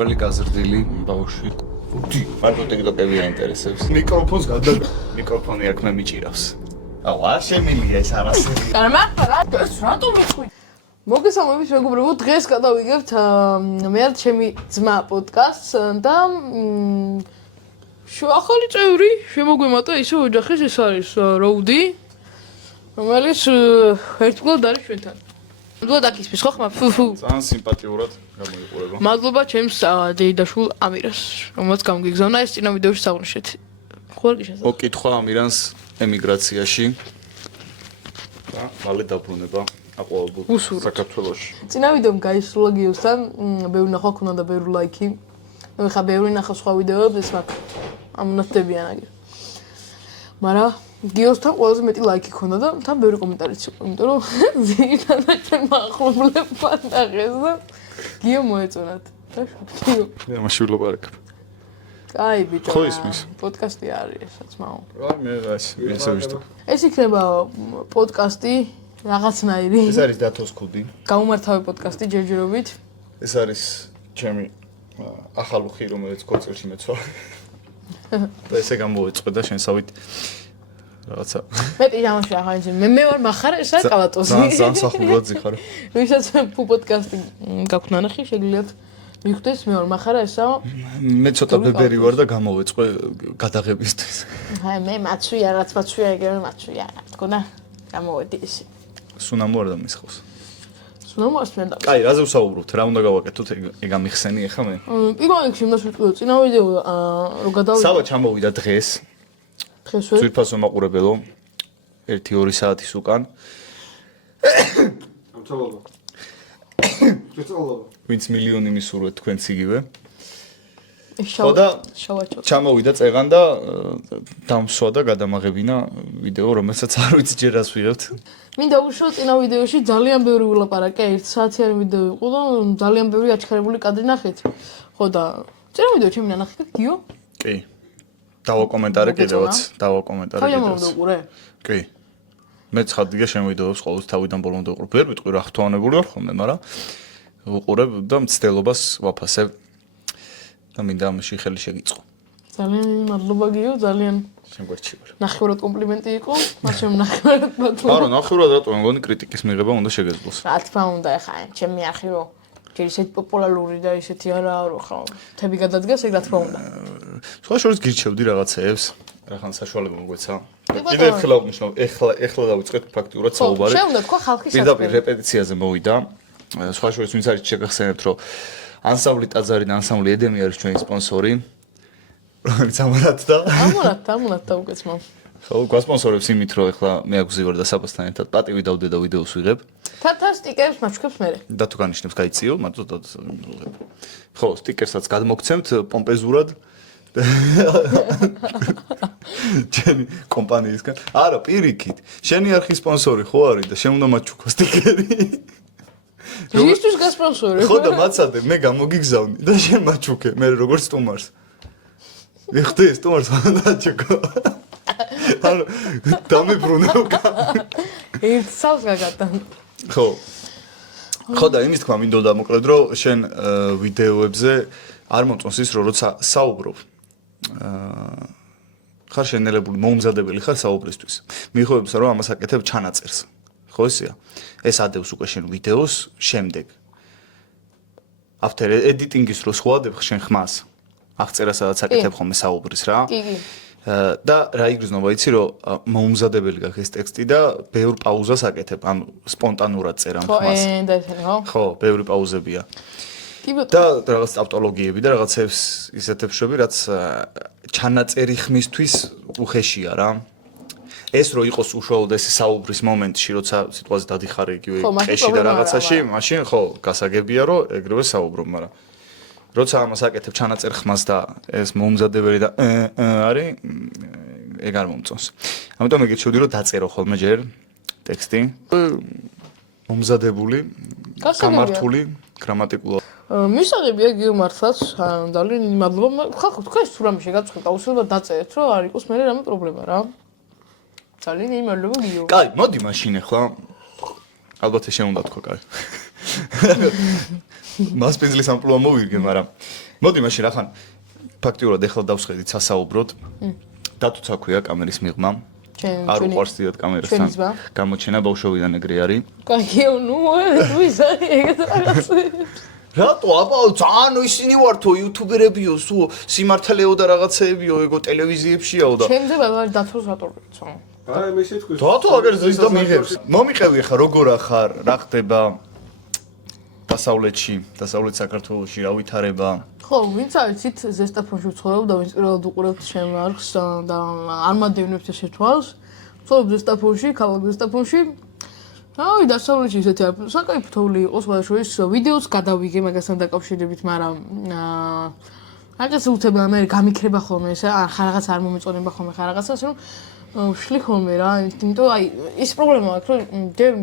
Ყველი გაზრდილი ბავშვი. Დი, მარტო TikTok-ები აინტერესებს. მიკროფონს გადაგ მიკროფონი აქ მე მიჭირავს. აუ, არ შემილია ეს არასერი. Კარმა, ეს რატომ მეთქვი? მოგესალმებით, მეგობრებო, დღეს გადავიგებთ მე და ჩემი ძმა პოდკასტს და ახალი წევრი შემოგვიმატა ისე ოჯახის, ეს არის როუდი, რომელიც ერთგვარად არის ჩვენთან. მადლობა დაკისმის ხო ხმა? ძალიან სიმპათიურად გამოიყურება. მადლობა ჩემს დეიდაშულ ამირას, რომელსაც გამგიგზავნა ეს წინა ვიდეოში საუბრიშეთ. ხო არ გიშა? მოკითხვა ამირანს ემიგრაციაში და მალე დაბრუნება აყვავებულ საქართველოში. წინა ვიდეომ გაისრულა გიოსთან, ბევრი ნახვა ქონდა და ბევრი ლაიქი. მე ხა ბევრი ნახა სხვა ვიდეოებს, ეს მაგ ამონათდებიანაგი. მაგრამ გიოსთან ყველაზე მეტი ლაიქი ქონდა და თან ბევრი კომენტარიც იყო, იმიტომ რომ ზირითადად ჩვენ მახლობლებმა ნახეს და გიო მოეწონათ. და გიო. მე მაშინ ვლაპარაკებ. აი ბიჭო. ხო ისმის. პოდკასტი არის ესაც მაო. რა მე ესე ვიშტო. ეს იქნება პოდკასტი რაღაცნაირი. ეს არის დათოს კუდი. გამომართავე პოდკასტი ჯერჯერობით. ეს არის ჩემი ახალუხი, რომელიც კონცერტში მეცვა. და ესე გამოვეწყვე და შენსავით რაღაცა. მე პიჟამაში ახალი მე ვარ מחარ ეს არის კალატოზი. ძალიან სახურად ზიხარ. ვისაც პოდკასტი გაქვთ ნანახი შეგიძლიათ მიხვდეს მე ვარ מחარ ესა. მე ცოტა ბებერი ვარ და გამოვეწყვე გადაღებისთვის. აი მე მაცვია რაც მაცვია ეგრევე მაცვია. თქონა გამოვედი ისე. სუნამო არ დამისხავს. სუნამოს მე და. კაი, რაზე ვსაუბრობთ? რა უნდა გავაკეთოთ? ეგ ამიხსენი ახლა მე. პირველ რიგში უნდა შევიტყო წინა ვიდეო რომ გადავიდე. სავა ჩამოვიდა დღეს. დღეს ძვირფასო მაყურებელო 1-2 საათის უკან. ამცალობა. შეწავლობა. ვინც მილიონი მისურვეთ თქვენც იგივე. შავაჭო. ჩამოვიდა წეღან და დამსვა და გადამაღებინა ვიდეო, რომელსაც არ ვიცი ჯერ რას ვიღებთ. მინდა უშო წინა ვიდეოში ძალიან ბევრი ვილაპარაკე, 1 საათიანი ვიდეო იყო და ძალიან ბევრი აჩქარებული კადრი ნახეთ. ხო და წინა ვიდეო ჩემი ნანახი გაქვს გიო? კი. დავაკომენტარე კიდევაც, დავაკომენტარე თავი კიდევაც. ამოვიდა უყურე? კი. მე ცხადია შენ ვიდეოებს ყოველთვის თავიდან ბოლომდე ვუყურებ. ვერ ვიტყვი რა ხთოვანებული ვარ ხოლმე, მაგრამ ვუყურებ და მცდელობას ვაფასებ. და მინდა ამაში ხელი შეგიწყო. ძალიან მადლობა გიო, ძალიან შემგვერჩი ვარ. ნახევრად კომპლიმენტი იყო, მაგრამ ნახევრად მადლობა. არა, ნახევრად რატო მგონი კრიტიკის მიღება უნდა შეგეძლოს. რა თქმა უნდა, ეხა ჩემი არხი რო ჯერ ისეთი პოპულარული და ისეთი არა რო ხო. თები გადადგეს, ეგ რა თქმა უნდა. სხვა შორის გირჩევდი რაღაცეებს. რახან საშუალება მოგვეცა. ბატონო. კიდე ერთხელ აღნიშნავ, ეხლა დავიწყეთ ფაქტიურად საუბარი. შეუნდა თქვა ხალხის პირდაპირ რეპეტიციაზე მოვიდა. სხვა შორის ვინც არის შეგახსენებთ, რომ ანსამბლი ტაძარი და ანსამბლი ედემი არის ჩვენი სპონსორი. რომელიც ამონათდა. ამონათდა უკეთმა. ხო, გვასპონსორებს იმით, რომ ეხლა მე აგვზივარ და საბასთან ერთად პატივი დავდე და ვიდეოს ვიღებ. თათა სტიკერს მაჩქებს მე. და თუ განიშნებს გაიციო, მარტო და ვიღებ. ხო, სტიკერსაც გადმოგცემთ პომპეზურად. ჩემი კომპანიისგან. არა, პირიქით. შენი არხის სპონსორი ხო არის და შენ უნდა მაჩუქო სტიკერი. ისთვის გასპონსორი. ხო და მაცადე, მე გამოგიგზავნი და შენ მაჩუქე, მე როგორც სტუმარს. ვიხდი სტუმარს მაჩუქო. ანუ დამებრუნე უკან. ერთ სავს გაგატან. ხო. ხო და იმის თქმა მინდოდა მოკლედ რომ შენ ვიდეოებზე არ მომწონს ის რომ როცა საუბრობ. ხარ შენელებული მომზადებელი ხარ საუბრისთვის. მიხვდებს რომ ამას აკეთებ ჩანაწერს. ხო ისეა. ეს ადევს უკვე შენ ვიდეოს შემდეგ. After editing-ის რო სხვადებ შენ ხმას. აღწერა სადაც აკეთებ ხოლმე საუბრის რა. კი, კი. და რა იგრძნობა იცი რომ მომზადებელი გაქვს ეს ტექსტი და ბევრ პაუზას აკეთებ, ანუ სპონტანურად წერამ ხმას. ხო, და ესენი ხო? ხო, ბევრი პაუზებია. კი ბატონო. და რაღაც ავტოლოგიები და რაღაცებს ისეთებს შვები, რაც ჩანაწერი ხმისთვის უხეშია რა. ეს რო იყოს უშუალოდ ეს საუბრის მომენტში, როცა სიტყვაზე დადიხარე იგივე ყეში და რაღაცაში, მაშინ ხო, გასაგებია რომ ეგრევე საუბრობ, მაგრამ როცა ამას აკეთებ ჩანაწერ ხმას და ეს მომზადებელი და არის, ეგ არ მომწონს. ამიტომ ეგეთ შევდი რომ დაწერო ხოლმე ჯერ ტექსტი. მომზადებული, გამართული, გრამატიკულად. მისაღებია გიო მართლაც, ძალიან მადლობა. ხალხო თქვენ თუ რამე შეგაცხოთ, აუცილებლად დაწერეთ, რომ არ იყოს მე რამე პრობლემა რა. ძალიან მადლობა გიო. კაი, მოდი მაშინ ახლა. ალბათ შენ უნდა თქვა კაი. მასპინძლის ამპლუა მოვირგე, მაგრამ მოდი მაშინ რა ხან ფაქტიურად ეხლა დავსხედით სასაუბროდ. დათუც აქვია კამერის მიღმა. არ უყვარს დიდად კამერასთან. გამოჩენა ბავშვობიდან ეგრე არის. კაიო, ნუ ვიზარი ეგეთ რაღაცა. რატო აბა ძალიან ისინი ვართო იუთუბერებიო, სულ სიმართლეო და რაღაცეებიო, ეგო ტელევიზიებშიაო და. ჩემზე ბაბა დათოს რატო რჩო? აი მე შეთქვი. დათო აგერ ზის და მიღებს. მომიყევი ხა როგორ ახარ, რა ხდება დასავლეთში, დასავლეთ საქართველოში რა ვითარება? ხო, ვინც არიცით ზესტაფონში ვცხოვრობ და ვინც პირველად უყურებთ ჩემ არხს და არ მადევნებთ ეს თვალს. ვცხოვრობ ზესტაფონში, ქალაქ ზესტაფონში. აი, დასავლეთში ისეთი არის. საკაიფო თოვლი იყო სხვა შორის ვიდეოს გადავიგე მაგასთან დაკავშირებით, მაგრამ რაღაც უთებლა მე გამიქრება ხოლმე ეს ხარ რაღაც არ მომეწონება ხოლმე ხარ რაღაცას რომ ვშლი ხოლმე რა, იმიტომ აი ეს პრობლემაა, რომ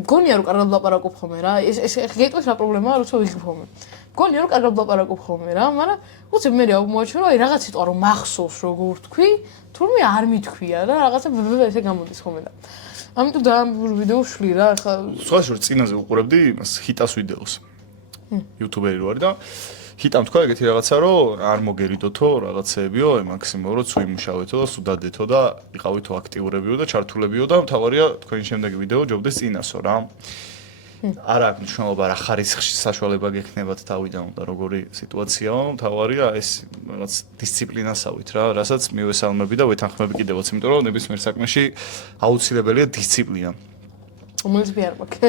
მგონია რომ კარგად ვლაპარაკობ ხოლმე რა. ეს გეტყვის რა პრობლემაა, როცა ვიგებ ხოლმე. მგონია რომ კარგად ვლაპარაკობ ხოლმე რა, მაგრამ უცებ მე აღმოაჩინე რომ აი რაღაც სიტყვა რომ მახსოვს როგორ თქვი, თურმე არ მithქვია და რაღაცა ესე გამოდის ხოლმე და ამიტომ დაამბულ ვიდეო ვშლი რა, ხა სხვა შორის წინაზე უყურებდი იმას ჰიტას ვიდეოს. იუთუბერი რო არის და ჰიტამ თქვა ეგეთი რაღაცა რომ არ მოგერიდოთო რაღაცეებიო, მაქსიმუმ რომ თუ იმუშავეთო და სუდადეთო და იყავითო აქტიურებიო და ჩართულებიო და მთავარია თქვენი შემდეგი ვიდეო ჯობდეს წინასო რა. არ აქვს მნიშვნელობა რა ხარისხში საშუალება გექნებათ თავიდან და როგორი სიტუაციაა, მთავარია ეს რაღაც დისციპლინასავით რა, რასაც მივესალმები და ვეთანხმები კიდევაც, იმიტომ რომ ნებისმიერ საქმეში აუცილებელია დისციპლინა. რომელიც მე არ მაქვს.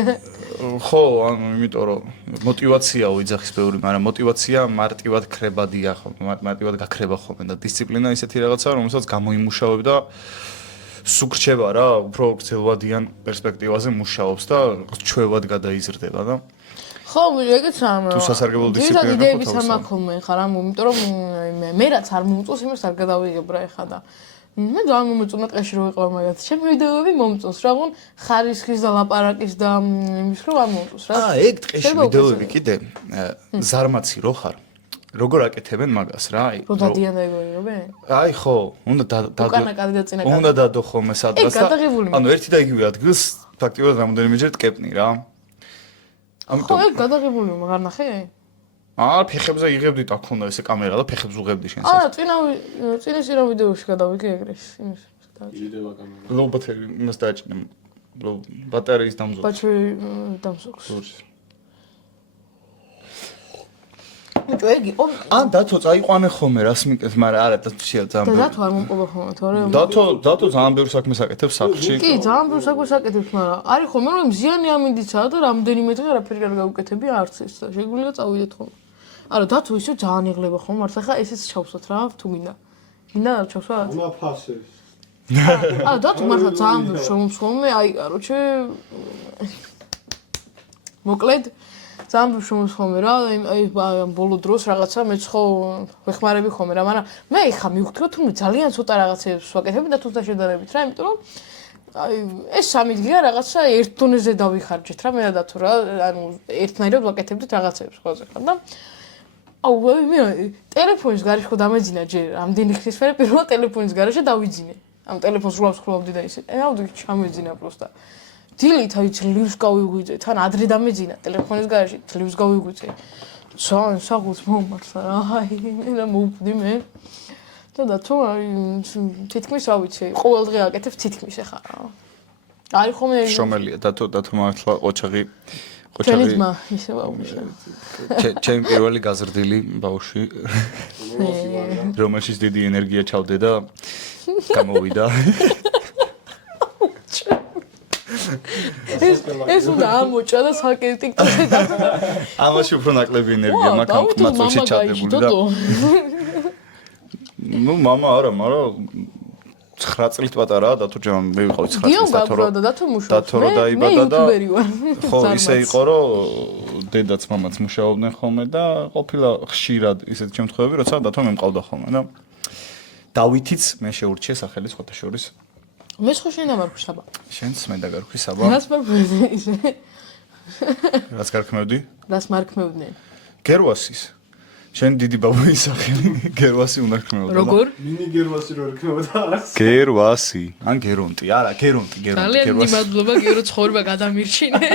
ხო, ანუ იმიტომ რომ мотиваციაო იძახის ბევრი, მაგრამ мотиваცია მარტივად ქრებადია ხოლმე, მარტივად გაქრება ხოლმე და დისციპლინა ისეთი რაღაცაა, რომელსაც გამოიმუშავებ და სუქრჩება რა, უფრო გრძელვადიან პერსპექტივაზე მუშაობს და ჩვევად გადაიზრდება და ხო, ეგეც რამ. თუ სასარგებლო დისციპლინა იდეების არ მაქვს ხოლმე ხარ ამ, იმიტომ რომ მე რაც არ მომწონს, იმას არ გადავიღებ რა ეხა და მე ძალიან მომეწონა ტყეში რო ვიყავ მაგათ. ჩემი ვიდეოები მომწონს რა, ვон ხარისხის და ლაპარაკის და იმის რო არ მომწონს რა. ეგ ტყეში ვიდეოები კიდე ზარმაცი რო ხარ. როგორ აკეთებენ მაგას რა, აი. რო დადიან და ეგოიობენ? აი ხო, უნდა უკანა კადი და წინა კადი. უნდა დადო ხოლმე სადღაც და გადაღებული ანუ ერთი და იგივე ადგილს ფაქტიურად რამოდენიმეჯერ ტკეპნი რა. ხო, ეგ გადაღებული მაგარ ნახე? ფეხებზე იღებდი და ქონდა ესე კამერა და ფეხებს უღებდი შენს. წინასი რა ვიდეოში გადავიგე ეგრეს, იმის. იდება კამერა. ლოუ ბატერი იმას დააჭინე. ლოუ ბატერიის დამზოგს. ბაჩერი დამზოგს. ეგ იყო. ან დათო წაიყვანე ხოლმე რას მიკეთს, მაგრამ არა დათოშია ძალიან. და დათო არ მომყობა ხოლმე თორე. დათო ძალიან ბევრ საქმეს აკეთებს სახლში. კი, ძალიან ბევრ საქმეს აკეთებს, მაგრამ არის ხოლმე რომ მზიანი ამინდიცაა და რამდენიმე დღე არაფერი არ გავუკეთები არც ეს და შეგვიძლია წავიდეთ ხოლმე. არა, დათო ისე ძალიან იღლება ხოლმე, მართ ახლა ესეც ჩავსვათ რა, თუ მინდა. მინდა ჩავსვათ? უნდა ფასეს. არა, დათო მართლა ძალიან ბევრ შრომობს ხოლმე, აი, короче მოკლედ ძალიან ბევრ შრომობს ხოლმე რა, აი ბოლო დროს რაღაცა მეც ხო ვეხმარები ხოლმე რა, მაგრამ მე ხა მივხვდი რომ თუნდაც ძალიან ცოტა რაღაცებს ვაკეთებ და თუნდაც შედარებით რა, იმიტომ რომ აი ეს 3 დღეა რაღაცა ერთ დონეზე დავიხარჯეთ რა, მე და დათო რა, ანუ ერთნაირად ვაკეთებდით რაღაცებს ყველაზე ხარ და აუ მე ტელეფონის გარეშე ხო დამეძინა ჯერ ამდენი ხნის მერე პირველად ტელეფონის გარეშე დავიძინე. ამ ტელეფონს რუავს ხროვდი და ისე. აუ ჩამეძინა პროსტა. დილით აი ძლივს გავიგვიძე, თან ადრე დამეძინა ტელეფონის გარეშე, ძლივს გავიგვიძე. ძალიან საღულს მომართლა რა, აი მე მოვკვდი მე. და თუ აი თითქმის რა ვიცი, ყოველ დღე აკეთებ თითქმის ახლა რა. არის ხომ მე შრომელია დათო მართლა ყოჩაღი ჩვენიძმა ისე ვაუმიშა. ჩემი პირველი გაზრდილი ბავშვი რომელშიც დიდი ენერგია ჩავდე და გამოვიდა. ეს უნდა ამოჭა და საკერ TikTok-ზე და ამაში უფრო ნაკლები ენერგია მაქვს მაწოლში ჩადებული და ნუ მამა არა, მაგრამ 9 წლით პატარაა დათო ჯან მე ვიყავი 9 წლის დათო მუშაობს. დათო დაიბადა და ვარ. ხო ისე იყო რომ დედაც მამაც მუშაობდნენ ხოლმე და ყოფილა ხშირად ისეთი შემთხვევები როცა დათო მე მყავდა ხოლმე და დავითიც მე შეურჩიე სახელი სხვათა შორის. მე ხო შენ ამარქვი საბა. შენც მე დაგარქვი საბა. რას მარქმევდი ისე? რას გარქმევდი? რას მარქმევდნენ? გერვასის. შენ დიდი ბაბუის სახელი გერვასი უნდა ქნოდა. როგორ? მინი გერვასი რო რქნოდა არას. გერვასი. ან გერონტი, არა, გერონტი. ძალიან დიდი მადლობა გერო ცხოვრება გადამირჩინე.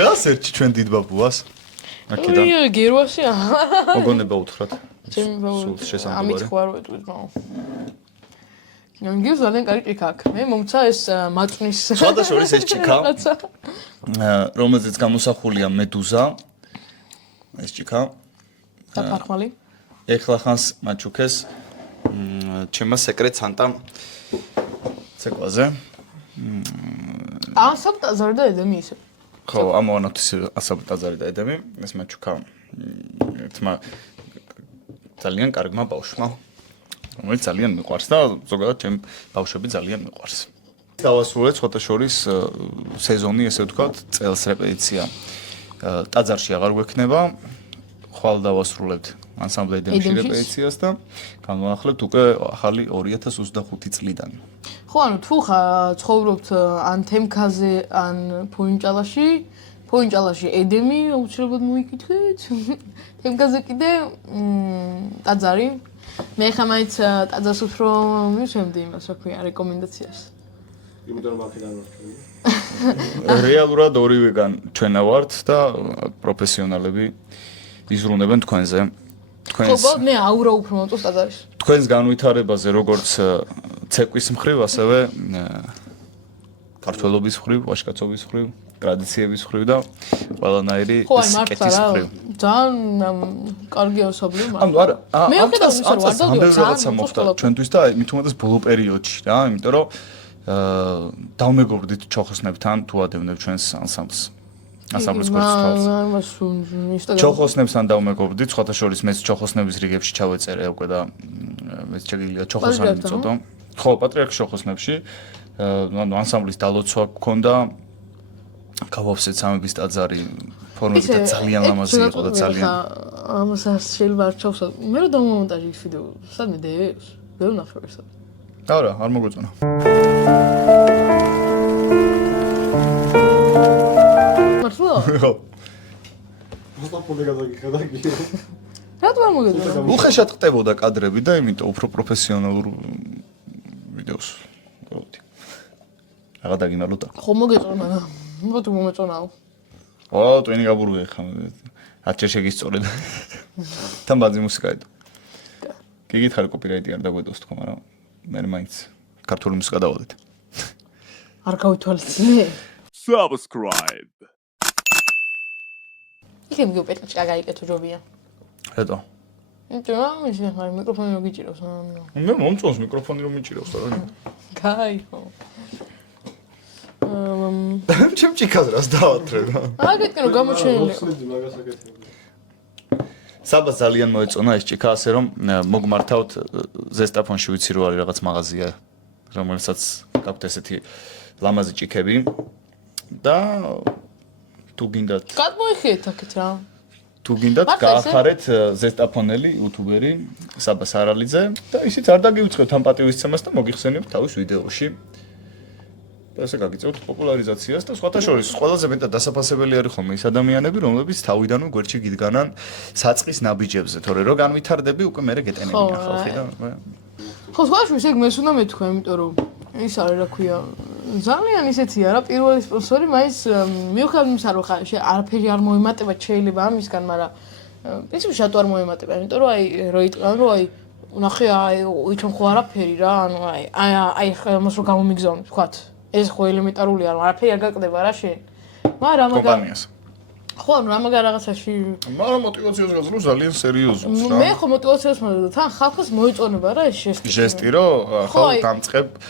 რა სერჩი ჩვენ დიდ ბაბუას? აქედან გერვაშია. მოგონება უთხრათ. ჩემი სულ ამით შესაძლებელი. ხوار ვეტყვით მაო. გიგს ძალიან კარგი ჭიქა აქვს. მე მომცა ეს მაწვნის სხვათა შორის ეს ჭიქა, რაღაცა. რომელზეც გამოსახულია მედუზა. ეს ჭიქა. და ფარხმალი. ეხლა ხანს მაჩუქეს ჩემმა სეკრეტ სანტამ ცეკვაზე. ასაბტაზარი და ედემი ისე. ხო, ამოვანოთ ის ასაბტაზარი და ედემი, ეს მაჩუქა ერთმა ძალიან კარგმა ბავშვმა, რომელიც ძალიან მიყვარს და ზოგადად ჩემ ბავშვები ძალიან მიყვარს. დავასრულეთ სხვათა შორის სეზონი, ესე ვთქვათ, წელს რეპეტიცია. ტაძარში აღარ გვექნება. ხვალ დავასრულებთ ანსამბლ ედემში რეპეტიციას და განვაახლებთ უკვე ახალი 2025 წლიდან. ხო, ანუ თუ ცხოვრობთ ან თემქაზე, ან ფოინჭალაში ედემი, აუცილებლად მოიკითხეთ. თემქაზე კიდე ტაძარი. მე ხა მაინც ტაძარს უფრო მივცემდი იმას, რა ქვია, რეკომენდაციას. იმიტომ რომ აქედან ვარ. რეალურად ორივეგან ჩვენა ვართ და პროფესიონალები იზრუნებენ თქვენზე. ხო, მე აურა უფრო მომწონს ტაძარის. თქვენს განვითარებაზე როგორც ცეკვის მხრივ, ასევე ქართველობის მხრივ, ვაჟკაცობის მხრივ, ტრადიციების მხრივ და ყველანაირი კეთის მხრივ. ძალიან კარგი ასაბლი მაგრამ. ანუ არა, მე ვხედავ ისე რომ არ დავდივარ რაღაცა მოხდა ჩვენთვის და მით უმეტეს ბოლო პერიოდში რა, იმიტომ რომ დავმეგობრდით ჩოხოსნებთან თუ ადევნებ ჩვენს ანსამბლს. ასამბლეს გვერდს. ჩოხოსნებთან დავმეგობრდით, სხვათა შორის მეც ჩოხოსნების რიგებში ჩავეწერე უკვე და მეც შეგიძლია ჩოხოსანი მიწოდო. ხო, პატრიარქ ჩოხოსნებში, ანუ ანსამბლის დალოცვა გქონდა. გავავსეთ სამების ტაძარი ფორმები და ძალიან ლამაზი იყო და ძალიან ამასაც შეიძლება არ ჩავსა. მე რომ დავმონტაჟე ის ვიდეო, სადმე დევს? ვერ ვნახე ერთად. არა, არ მოგვეწონა. მართლა? ხო. მოსტაფონე გადაგიხადა გიო. რატომ არ მოგეწონა? უხეშად ხდებოდა კადრები და იმიტომ უფრო პროფესიონალურ ვიდეოს გავდი. რაღა დაგინალოთ. ხო მოგეწონა და მოდი მომეწონაო. ო, ტვენი გაბურვე ხა. აჩერ შეგისწორე და თან ბაძი მუსიკა ედო. გიგითხარი კოპირაიტი არ დაგვედოს თქო, მაგრამ მე მაინც ქართული მუსიკა დავალეთ. არ გავითვალისწინე? Subscribe. იქნებ გიოპეტრიჩი გაიგეთო ჯობია. რატო? იმიტომ რომ ისე ხარ მიკროფონი რო გიჭირავს. მე მომწონს მიკროფონი რომ მიჭირავს რა. გაიგო. ჩემ ჭიქას რას დავათრე რა. აგეთკენ რომ გამოჩენილი. მოხსნედი მაგას აკეთებ. საბას ძალიან მოეწონა ეს ჭიქა, ასე რომ მოგმართავთ ზესტაფონში ვიცი რომ არის რაღაც მაღაზია, რომელსაც გაქვთ ესეთი ლამაზი ჭიქები და თუ გინდათ გადმოიხიეთ აქეთ რა. თუ გინდათ გაახარეთ ზესტაფონელი იუთუბერი საბას არალიძე და ისიც არ დაგივიწყებთ ამ პატივისცემას და მოგიხსენებთ თავის ვიდეოში. ესე გაგიწევთ პოპულარიზაციას და სხვათა შორის ყველაზე მეტად დასაფასებელი არის ხოლმე ის ადამიანები, რომლებიც თავიდანვე გვერდში გიდგანან საწყის ნაბიჯებზე, თორე რო განვითარდები უკვე მერე გეტენებიან ხალხი და ხო, სხვაში ისე მეს უნდა მეთქვა, იმიტომ რომ ის არის რა ქვია, ძალიან ისეთია რა, პირველი სპონსორი მაინც მიუხედავად იმისა, რომ არაფერი არ მოემატება შეიძლება ამისგან, მაგრამ პრინციპში რატო არ მოემატება? იმიტომ რომ აი რო იტყვიან, რომ აი ნახე აი ვითომ ხო არაფერი რა, ანუ აი ამას რო გამომიგზავნე, ვთქვათ. ეს ხო ელემენტარული არ არაფერი არ გაკდება რა შენ. მაგრამ კომპანიას. ხო, ანუ რამაგან რაღაცაში მაგრამ мотиваციას გაძლევს ძალიან სერიოზულს რა. მე ხო мотиваციას მაგდა თან ხალხს მოიწონება რა ეს ჟესტი რომ ხო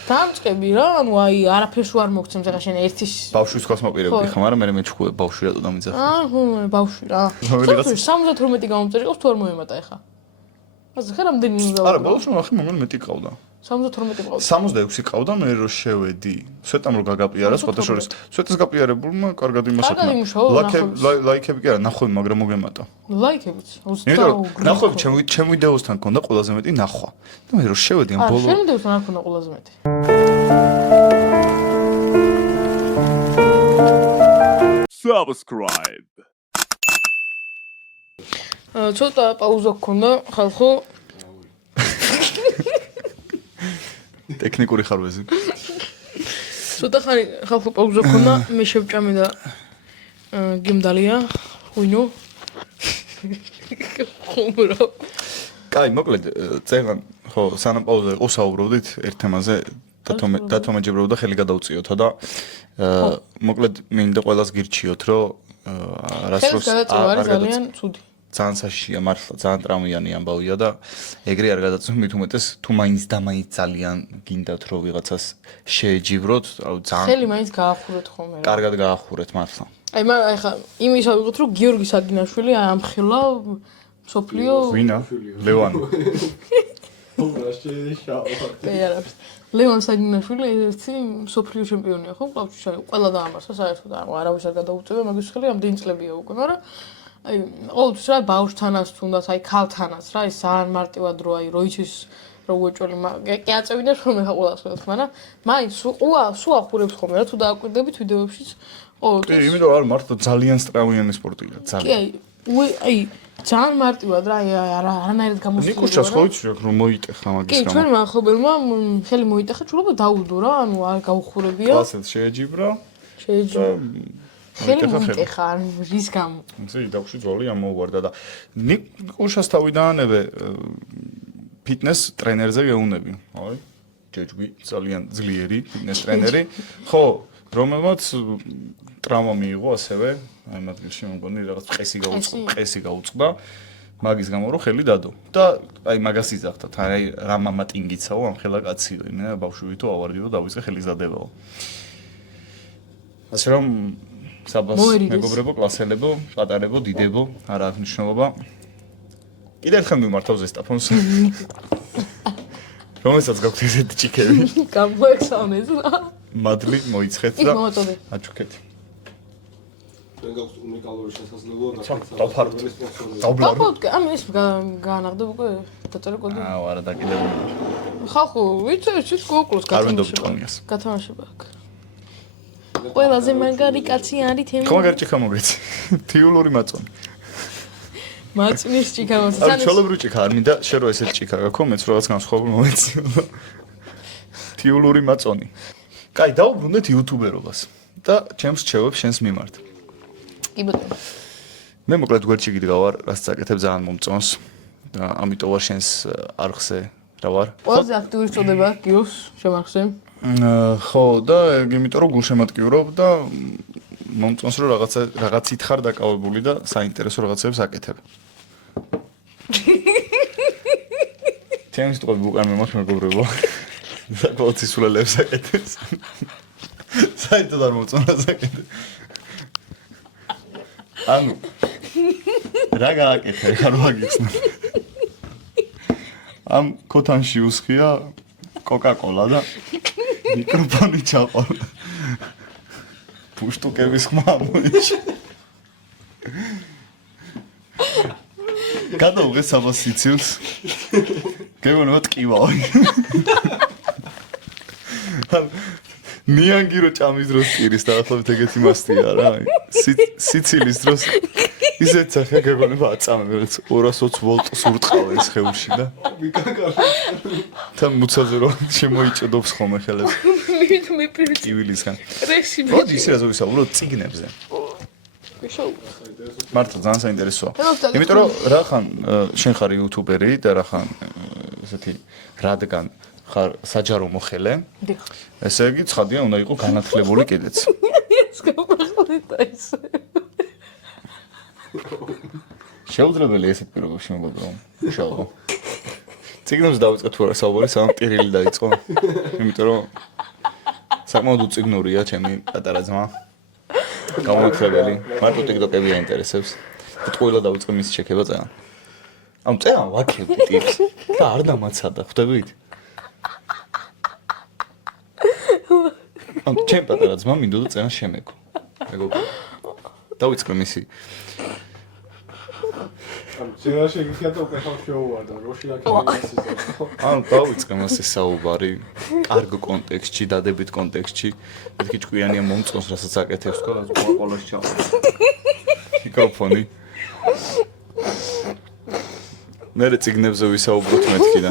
დამწყები რა, ანუ აი არაფერს არ მოგცემს ახლა შენ ერთის ბავშვის ხოს მოპირებდი ხა, მაგრამ მე მეჩხუე ბავშვი რატო დამიძახე. ხო, ბავშვი რა. 72 გამომწერი ყავს თუ არ მოემატა ახლა. ასე ხარ რამდენი უნდა არა, ბავშვმა ახლა მომენ მეტი ყავდა. 72 ყავდა. 66 ყავდა, მე რო შევედი. სვეტამ რო გაგაპიარა, სხვათა შორის. სვეტას გაპიარებულმა კარგად იმასაკმა. ლაიქები კი არა, ნახვები, მაგრამ მოგემატა. ლაიქებიც. ნახვები ჩემ ვიდეოსთან ქონდა ყველაზე მეტი ნახვა. და მე რო შევედი ამ ბოლო. შენ ვიდეოსთან არ ქონდა ყველაზე მეტი. Subscribe. ცოტა პაუზა გქონდა ხალხო. ტექნიკური ხარვეზი. ცოტა ხანი ხალხო პაუზა გქონდა, მე შევჭამე და გიმდალია, ღვინო. ხუმრობ. კაი, მოკლედ, წეგან ხო, სანამ პაუზა იყო საუბრობდით ერთ თემაზე დათო მეჯებრობდა ხელი გადაუწიოთა და მოკლედ მინდა ყველას გირჩიოთ, რომ რას ხელს გადაწევა არის ძალიან ცუდი. ძალიან საშიშია, მართლა ძალიან ტრამვიანი ამბავია და ეგრე არ გადაწევ მით უმეტეს თუ მაინც და მაინც ძალიან გინდათ რომ ვიღაცას შეეჯიბროთ, ძალიან ხელი მაინც გაახურეთ ხოლმე. კარგად გაახურეთ მართლა. აი ხა იმის ავიღოთ რომ გიორგი საგინაშვილი ამხილა სოფლიო ვინა? ლევანი. რა შეშავა. პეარებს. ლევან საგინაშვილი ერთი სოფლიო ჩემპიონია ხო? კლავში ყველა დაამარცხა საერთოდ არავის არ გადაუწევია მაგის ხელი ამდენი წლებია უკვე, მაგრამ აი ყოველთვის რა ბავშვთანაც თუნდაც აი ქალთანაც რა ის ძალიან მარტივად რო აი როიცის რო უეჭველი კი აწევინებს ხოლმე ხა ყველას ხოლმე, მაგრამ მაინც სულ ახურებს ხოლმე რა თუ დააკვირდებით ვიდეოებშიც ყოველთვის. კი, იმიტომ რომ მართლა ძალიან სტრამვიანი სპორტია, კი ძალიან. აი ძალიან მარტივად რა არანაირად გამოსწორებული. ნიკუშას ხო იცი რომ მოიტეხა მაგის კი, გამო. ჩვენ მახობელმა ხელი მოიტეხა, ჩულობა დაუდო რა, ანუ არ გაუხურებია. ასეთ შეეჯიბრა. შეიძლება ხელი მოიტეხა, რის გამო? ზი დავში ძვალი ამოუვარდა და ნიკუშას თავიდანვე ფიტნეს ტრენერზე გეუნები. აი, ჯეჯბი ძალიან ძლიერი ფიტნეს ტრენერი. ხო, რომელმაც ტრავმა მიიღო ასევე, აი მათგანში მგონი რაღაც ყესი გაუწყდა. მაგის გამო რომ ხელი დადო. და აი მაგას იძახდა, აი რა მამა ტინგიცაო ამ ხელა კაციო, იმენა ბავშვი თო ავარდიო და დავიწყე ხელის დადებაო. ასე რომ საბას მეგობრებო, კლასელებო, პატარებო, დიდებო, არა აქვს მნიშვნელობა. კიდევ ხან მიმართავ ზესტაფონს. რომელსაც გაქვთ ესეთი ჭიქები? გამოექსავნეს რა. მადლი მოიცხეთ და აჩუქეთ. ჩვენ გაქვს უნიკალური შესაძლებლობა დავფაროთ. დავფაროთ. ამ ის გაანაღდა უკვე დაწერა კოდი. არა დაკიდებული. ხახო, ვიცი გოკლოს გათამაშება აქვს. ყველაზე მაგარი კაცი არის თემი. ხო მაგარი ჭიქა მოგეცი. თიულური მაწონი. მაწნის ჭიქა მოსა. არ ჩოლებრივი ჭიქა არ მინდა, შენ რო ესეთი ჭიქა გაქვს, მეც რაღაც განსხვავებული მომეციო. თიულური მაწონი. კაი, დაუბრუნდეთ იუთუბერობას და ჩემს რჩევებს შენს მიმართ. კი ბატონო. მე მოკლედ გვერდში გიდგავარ, რაც წაკეთებ ძალიან მომწონს და ამიტომ ვარ შენს არხზე რა ვარ. ყველაზე აქტიური წოდება გიოს შემახსენ. ხო და იმიტომ რომ გულშემატკივრობ და მომწონს რომ რაღაცით ხარ დაკავებული და საინტერესო რაღაცებს აკეთებ. ჩემს ტყუები უკან მომაქვს მეგობრებო. საკმაოდ სისულელებს აკეთებს. საერთოდ არ მომწონს აკეთებ. ანუ რა გააკეთე, ხარ ვაგიცნო. ამ ქოთანში უსხია კოკა-კოლა და მიკროფონი ჩაყოლა. პუშტუკების ხმა მოიჭი. გადავღე საბას სიცილს. გეგონა ტკივაო. ნიანგი რო ჭამის დროს ტირის დაახლოებით ეგეთი მასტია რა. სიცილის დროს ისეთ სახე გეგონება აწამებელს 220 ვოლტს ურტყავა ეს ხეულში და თან მუცაზე რო შემოიჭედობს ხოლმე ხელებს. მიპირდი. ტივილისგან. რესი. მოდი ისე რა ზოგისაუბროთ ციგნებზე. მართლა ძალიან საინტერესოა. იმიტომ რომ რა ხან შენ ხარ იუთუბერი და რა ხან ესეთი რადგან ხარ საჯარო მოხელე. დიახ. ესე იგი ცხადია უნდა იყოს განათლებული კიდეც. ეს გამახსოვდა ისე. შეუძლებელი ესეთ პირობებში მოგობრა. უშუალო. ციგნებს დავიწყეთ თუ არა საუბარი, სამ ტირილი დაიწყო. იმიტომ რომ საკმაოდ უციგნურია ჩემი პატარა ძმა. გამომხებელი. მარტო TikTok-ები აინტერესებს. ტყუილა დავიწყე მის შექება წეან. ამ წეან ვაქები ტიპს და არ დამაცადა, ხვდებით? ამ ჩემ პატარა ძმა მინდოდა წეან შემეგო. მეგობრებო. დავიწყე მისი შეიძლება შეგიქიათ უკვე ხალ შეუვარდა, როში აქ ან დავიწყე მასე საუბარი კარგ კონტექსტში, დადებით კონტექსტში, მეთქი ჭკვიანია მომწონს, რასაც აკეთებს, თქო, რაც ყოლაში ჩავა. მიკროფონი. მე ციგნებზე ვისაუბროთ მეთქი და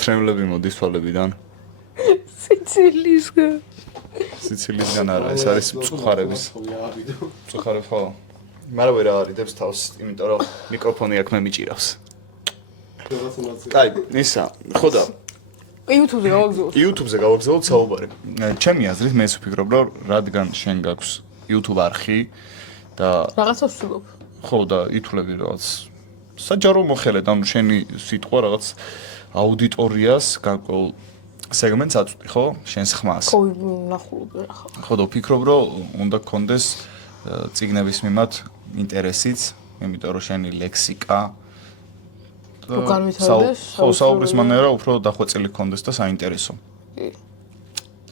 ცრემლები მოდის თვალებიდან. სიცილისგან. სიცილისგან არა, ეს არის მწუხარების. მწუხარებ ხო? მაგრამ ვერ არიდებს თავს, იმიტომ რომ მიკროფონი აქ მე მიჭირავს. რაღაც ნაცი. აი, ისა, ხო და YouTube-ზე გავაგზავნოთ. YouTube-ზე გავაგზავნოთ საუბარი. ჩემი აზრით მე ვფიქრობ, რომ რადგან შენ გაქვს YouTube არხი და რაღაცა ვცდილობ. ხო და ითვლები რაღაც საჯარო მოხელეთ, ანუ შენი სიტყვა რაღაც აუდიტორიას განკოლ სეგმენტს აწვდი, ხო? შენს ხმას. ხო, ნახულობ ახლა. ხო და ვფიქრობ, რომ უნდა გქონდეს წიგნების მიმართ ინტერესიც, იმიტომ რომ შენი ლექსიკა რო განვითარდეს, ხო, საუბრის მანერა უფრო დახვეწილი გქონდეს და საინტერესო. კი.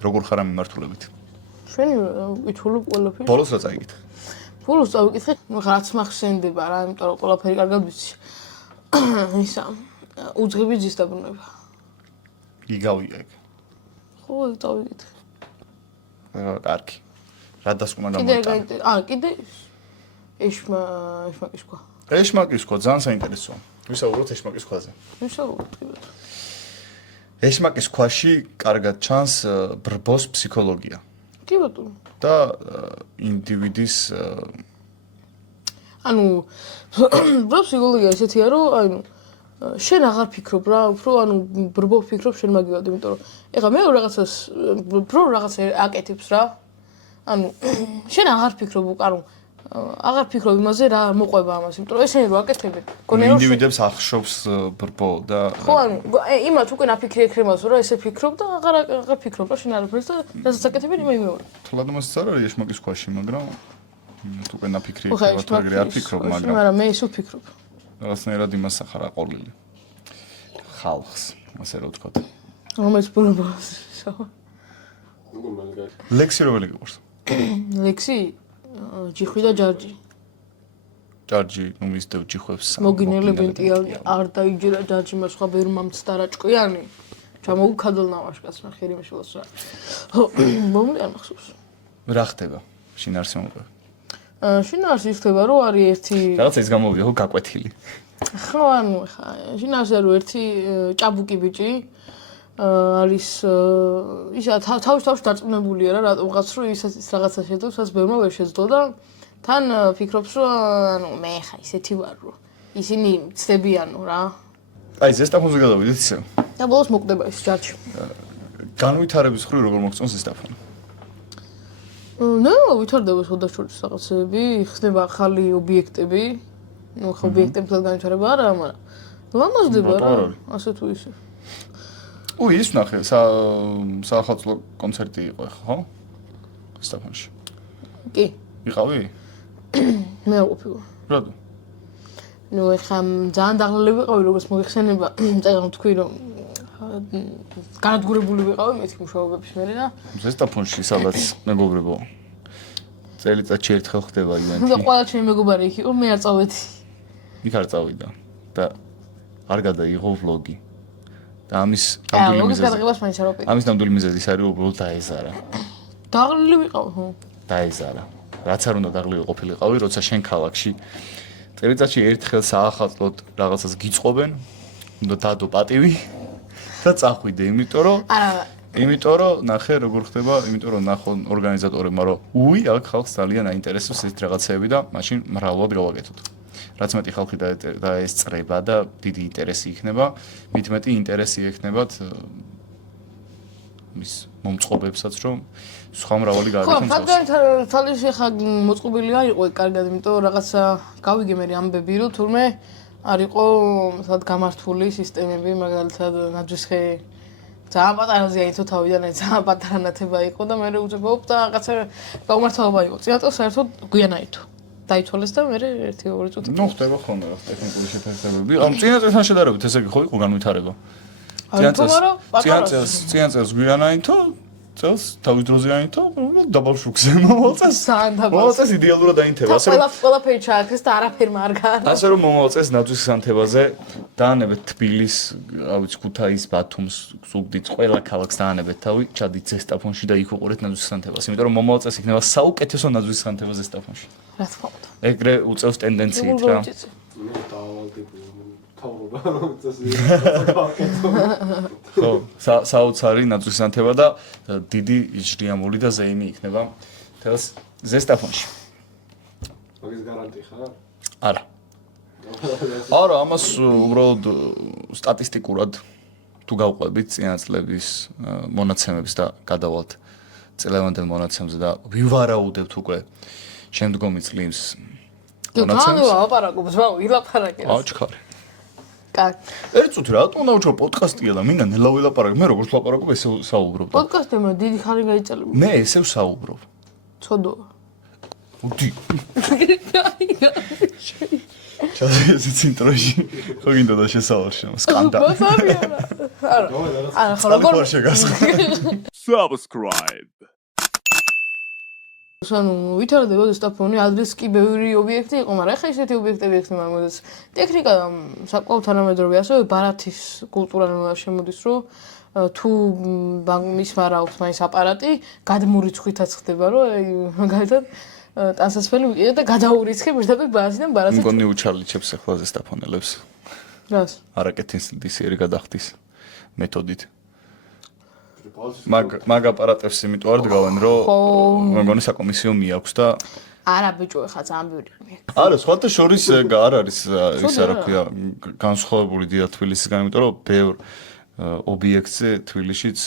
როგორ ხარ ამ მიმართულებით? შენი ვითვლობ ყველაფერს. ბოლოს რა წაიგეთ? ბოლოს წავიკითხე, რაც მახსენდება რა, იმიტომ რომ ყველაფერი კარგად ვიცი. ისა, უძღები ძის დაბრუნება. იგავია ეგ. ხო, ეგ წავიკითხე. კარგი. რა დასკვნა კიდე გამოიტანა? კიდე ეშმაკის ქვა. ეშმაკის ქვა ძალიან საინტერესოა. ვისაუბროთ ეშმაკის ქვაზე. ვისაუბროთ კიდე. ეშმაკის ქვაში კარგად ჩანს ბრბოს ფსიქოლოგია კი ბატონო. და ინდივიდის ანუ ბრბოს ფსიქოლოგია ესეთია რომ ანუ შენ აღარ ფიქრობ რა, უფრო ანუ ბრბო ფიქრობ შენ მაგივად, იმიტომ რომ ეხლა მე რაღაცას ბრო რაღაც აკეთებს რა. ანუ შენ აღარ ფიქრობ უკ ანუ აღარ ფიქრობ იმაზე რა მოყვება ამას, იმიტომ რომ ესენი რო აკეთებენ. ინდივიდებს ახშობს ბრბო და ხო, ანუ იმათ უკვე ნაფიქრი ექრემას რა ესე ფიქრობ და აღარ ფიქრობ რა შენ არაფერს და რასაც აკეთებენ იმეორე. თულად ამასაც არ არის ეშმაკის ქვაში, მაგრამ უკვე ნაფიქრი იქნება თუ ეგრე არ ფიქრობ, მაგრამ მე ისო ფიქრობ. რაღაცნაირად იმას ახარ აყოლილი. ხალხს, ასე რა ვთქვათ. რომელიც ბრბოს. როგორ მაგარი. ლექსი რომელი გიყურს? ლექსი ჯიხვი და ჯარჯი. ჯარჯი, ნუ მისდევ ჯიხვებს. მოგინელებენტი არ დაიჯერა ჯარჯი მას სხვა ბევრ მამცდა რაჭკვიანი. ჩამოუქადლ ნავაშკაც ნახიერი მაშულას რა. მომლიან მახსოვს. რა ხდება? შინაარსი მომყვა. შინაარსი ხდება რომ არის ერთი რაღაცა ის გამოვიდა, ხო, გაკვეთილი. ხო, ანუ ხა შინაარსი არის ერთი ჭაბუკი ბიჭი. არის ისა თავში დარწმუნებულია რა რატომღაც რომ ის რაღაცა შეძლოს, რაც ბევრმა ვერ შეძლო და თან ფიქრობს რომ ანუ მე ხა ისეთი ვარ რომ ისინი ცდებიანო რა. აი, ზესტაფონზე გადავიდეთ ისე. და ბოლოს მოკვდება ის ჯარჯი. განვითარების ხრი როგორ მოგწონს ზესტაფონი? ნუ ვითარდება შესაძლოა რაღაცები, ხდება ახალი ობიექტები. ნუ ხა ობიექტებთან განვითარება არა, მაგრამ ლამაზდება რა, ასე თუ ისე. ის ნახე, საახალწლო კონცერტი იყო ხო? ზესტაფონში. კი. იყავი? მე არ ყოფილი. რატო? ნუ ეხა ძალიან დაღლილი ვიყავი, როგორც მოიხსენება, წერა თქვი რომ განადგურებული ვიყავი მეთქი მუშაობების მერე და ზესტაფონში სადაც მეგობრებო. წელიწადში ერთხელ ხდება ივენთი. და ყველა ჩემი მეგობარი იქ იყო, მე არ წავედი. იქ არ წავიდა და არ გადაიღო ვლოგი. და ამის ნამდვილი ლოგის მიზეზი. გადაღებას მაინც არ ვაპირე. ამის ნამდვილი მიზეზი ის არის უბრალოდ დაეზარა. დაღლილი ვიყავი, ხო? დაეზარა. რაც არ უნდა დაღლილი ყოფილიყავი, როცა შენ ქალაქში წელიწადში ერთხელ საახალწლოდ რაღაცას გიწყობენ, უნდა დადო პატივი და წახვიდე, იმიტომ რომ ნახე როგორ ხდება, იმიტომ რომ ნახო ორგანიზატორებმა რომ აქ ხალხს ძალიან აინტერესებს ეს რაღაცეები და მაშინ მრავლად გავაკეთოთ. რაც მეტი ხალხი დაესწრება და დიდი ინტერესი იქნება, მით მეტი ინტერესი ექნებათ მის მომწყობებსაც რომ სხვა მრავალი გააკეთონ. ხო, ფაქტობრივად თალის ხა მოწყობილი არ იყო კარგად, იმიტომ რომ რაღაცა გავიგე მე ამბები რომ თურმე არ იყო სადღაც გამართული სისტემები, მაგალითად ნაძვისხე ძალიან პატარაზე აიცო თავიდან, ძალიან პატარა ნათება იყო და მე უძებობ და რაღაცა გაუმართლობა იყო. წინათელ საერთოდ გვიანაირთო. დაითვალეს და მე ერთი ორი წუთი. ნუ ხდება ხოლმე რა ტექნიკური შეფასებები. ანუ წინაწელთან შედარებით ესე იგი ხო იყო განვითარება. წინაწელს გვიანაირთო, წელს თავის დროზე აინთო, დაბალ შუქზე მოვალწეს. მოვალწეს იდეალურად აინთება. ასე რომ ყველაფერი ჩააქეს და არაფერმა არ გაარდა. ასე რომ მოვალწეს ნაძვის სანთებაზე, დაანებეთ თბილის, რა ვიცი, ქუთაის, ბათუმს, ზუგდიდს, ყველა ქალაქს დაანებეთ თავი, ჩადით ზესტაფონში და იქ უყურეთ ნაძვის სანთებას, იმიტომ რომ მოვალწეს იქნება საუკეთესო ნაძვის სანთება ზესტაფონში. რა თქმა უნდა. ეგრე უწევს ტენდენციით რა. ნუ დავალდები თავრობა რომ წესი ხო, საოცარი ნაძვის სანთება და დიდი ჟრიამული და ზეიმი იქნება თელს ზესტაფონში. მაგის გარანტი ხარ? არა. არა, ამას უბრალოდ სტატისტიკურად თუ გავყვებით წინაწლების მონაცემებს და გადავალთ წლევანდელ მონაცემზე და ვივარაუდებთ უკვე შემდგომი წლის მონაცემს. აპარაკობს, ვილაპარაკე. აჩქარი. კარგი. ერთ წუთი რატომ უნდა ვუჩვენო პოდკასტია და მინდა ნელა ვილაპარაკე. მე როგორც ვლაპარაკობ, ესე საუბრობ. პოდკასტებმა დიდი ხანი გაიწელება. მე ესე ვსაუბრობ. ცოდო. უდი. ჩაიძე ინტროში. ხო გინდა და შესავალში სკანდალი. არა, ხო როგორ Subscribe. ანუ ვითარდება ზესტაფონი, ადრეს კი ბევრი ობიექტი იყო, მაგრამ ახლა ისეთი ობიექტები ექნება, რომელზეც ტექნიკა საკმაოდ თანამედროვე, ასევე ბარათის კულტურა შემოდის, რომ თუ მის მარა აქვს მაინც აპარატი, გადმურიცხვითაც ხდება, რომ მაგალითად ტანსაცმელი ვიყიდე და გადაურიცხებ ერთად ბარათიდან ბარათს. მგონი უჩარლიჩებს ახლა ზესტაფონელებს. რას? არაკეთილ დისიერი გადახდის მეთოდით. მაგ აპარატებს იმიტომ არ დგავენ, რომ მგონი საკომისიო მიაქვს და არა ბიჭო, ხა ძალიან ბევრი მიაქვს. არა, სხვათა შორის არ არის ისა რა ქვია, განსხვავებული დია თბილისისგან, იმიტომ რომ ბევრ ობიექტზე თბილისშიც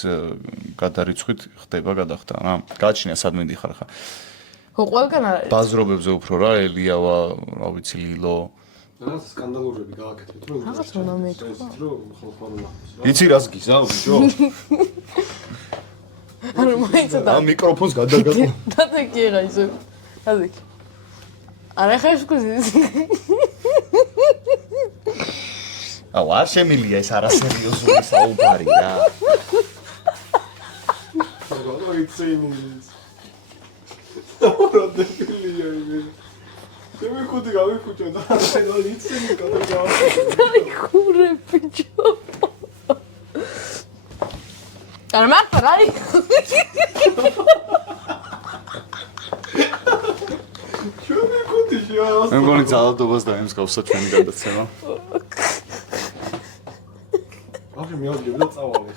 გადარიცხვით ხდება გადახდა, რა. გააჩნია სად მიდიხარ ხა. ხო, ყველგან არ არის. ბაზრობებზე უფრო რა, ელიავა, რა ვიცი, ლილო. რაღაც სკანდალურები გააკეთეთ, რომ რაღაც უნდა მეთქვა. რომ ხალხმა რომ ახსოვს. იცი რას გიზავ, ბიჭო? არა, მაინც და ამ მიკროფონს გადაგაკო. დადეკი რა ისე. დადეკი. არა, ხა შეგუზის. აუ, არ შემილია ეს არასერიოზული საუბარი რა. რა იცინი ის. რა დებილია ის. შემეკუდი გავიქუჩა და რა იცინი გადაგავაკეთე. დაიხურე ბიჭო. არა, მართლა რა არის? შემეკუდი შეას. მე მგონი ძალადობას დაემსგავსა ჩვენი გადაცემა. ახლა მეავდები და წავალე.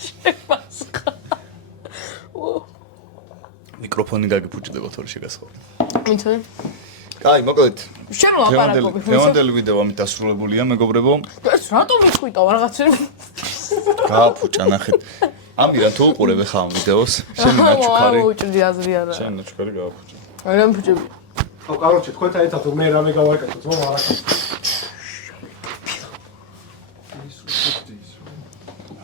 შეფასხა. მიკროფონი გაგიფუჭდება თორე შეგასხავ. იცი? კაი, მოკლედ. შენ ლაპარაკობ. დღევანდელი ვიდეო ამით დასრულებულია, მეგობრებო. ეს რატომ მიწვიტავ რაღაცები? გააფუჭა ნახეთ. ამირან თუ უყურებ ხა ამ ვიდეოს, შენი ნაჩუქარი. აუ, უჭდი აზრი არა. შენი ნაჩუქარი გააფუჭა. არა მფუჭები. აუ, კაროჩე, თქვენთან ერთად მე რამე გავაკეთოთ, რომ არ აკეთო.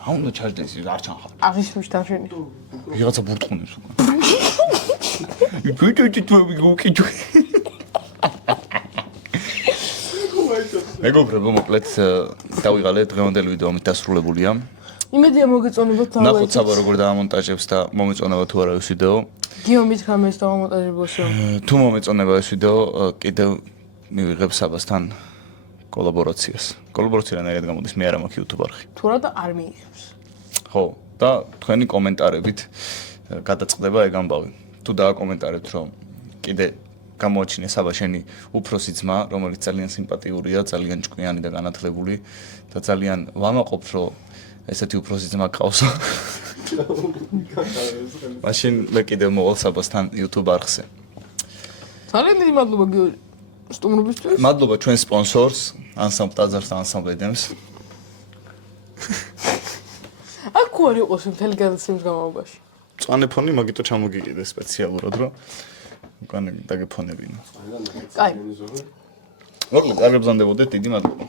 აუ, უნდა ჩაჯდეს არ ჩანხარ. აღის მიშთან შენი. ვიღაცა ბურტყუნებს უკვე. ვიდეო თუ გუკიჯო. მეგობრებო, მოკლედ დავიღალეთ დღევანდელი ვიდეო ამით დასრულებულია. იმედია მოგეწონებათ და ნახოთ საბა როგორ დაამონტაჟებს და მომეწონება თუ არა ეს ვიდეო. გიო მითხრა მე ეს დავამონტაჟებოშო. თუ მომეწონება ეს ვიდეო, კიდევ მივიღებ საბასთან კოლაბორაციას. კოლაბორაცია რანაირად გამოდის, მე არ მაქვს YouTube არხი. თუ რა და არ მიიღებს. ხო, და თქვენი კომენტარებით გადაწყდება ეგ ამბავი. თუ დააკომენტარებთ, რომ კიდე გამოაჩინე საბა შენი უფროსი ძმა, რომელიც ძალიან სიმპათიურია, ძალიან ჭკვიანი და განათლებული და ძალიან ვამაყობთ, რომ ესეთი უფროსი ძმა გყავსო. მაშინ მე კიდევ მოვალ საბასთან YouTube არხზე. ძალიან დიდი მადლობა გიო სტუმრობისთვის. მადლობა ჩვენ სპონსორს, ანსამბლ ტაძარს და ანსამბლ ედემს. აქ არ იყოს მთელი გადაცემის განმავლობაში. მწვანე ფონი მაგიტო ჩამოგიყიდე სპეციალურად, რომ უკან დაგეფონებინო. კაი. მოკლედ, კარგად ბრძანდებოდეთ, დიდი მადლობა.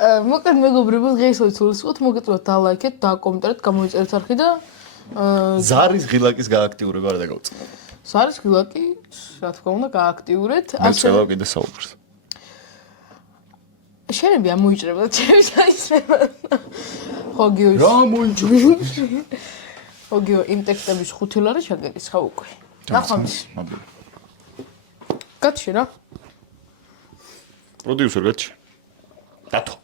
მოკლედ მეგობრებო, დღეისათვის ვისურვებთ მოგეწონათ და ლაიქეთ და კომენტარით გამოიწერეთ არხი და ზარის ღილაკის გააქტიურება არ დაგავწყდა. ზარის ღილაკი, რა თქმა უნდა, გააქტიურეთ. მე წევა კიდე საუბრს. შენები ამოიჭრება და ჩემი საისმება. ხო გიო. რა მოიჭრება? ხო გიო, იმ ტექსტების 5 ლარი შეგეკითხა უკვე. ნახავთ. მადლობა. კაცი რა? პროდიუსერ გაჩი. დათო.